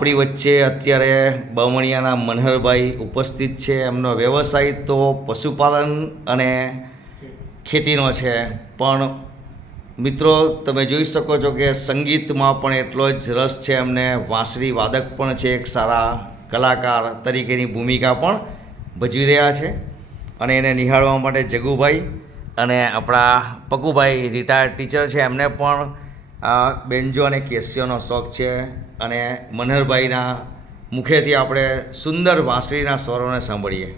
આપણી વચ્ચે અત્યારે બમણિયાના મનહરભાઈ ઉપસ્થિત છે. એમનો વ્યવસાય તો પશુપાલન અને ખેતીનો છે. પણ મિત્રો, તમે જોઈ શકો છો કે સંગીતમાં પણ એટલો જ રસ છે એમને. વાંસળી વાદક પણ છે એક સારા કલાકાર તરીકેની ભૂમિકા પણ ભજવી રહ્યા છે. અને એને નિહાળવા માટે જગુભાઈ અને આપણા પકુભાઈ રિટાયર્ડ ટીચર છે. એમને પણ આ બેન્જો અને કેસિયોનો શોખ છે અને મનહરભાઈના મુખેથી આપણે સુંદર વાંસળીના સ્વરોને સાંભળીએ.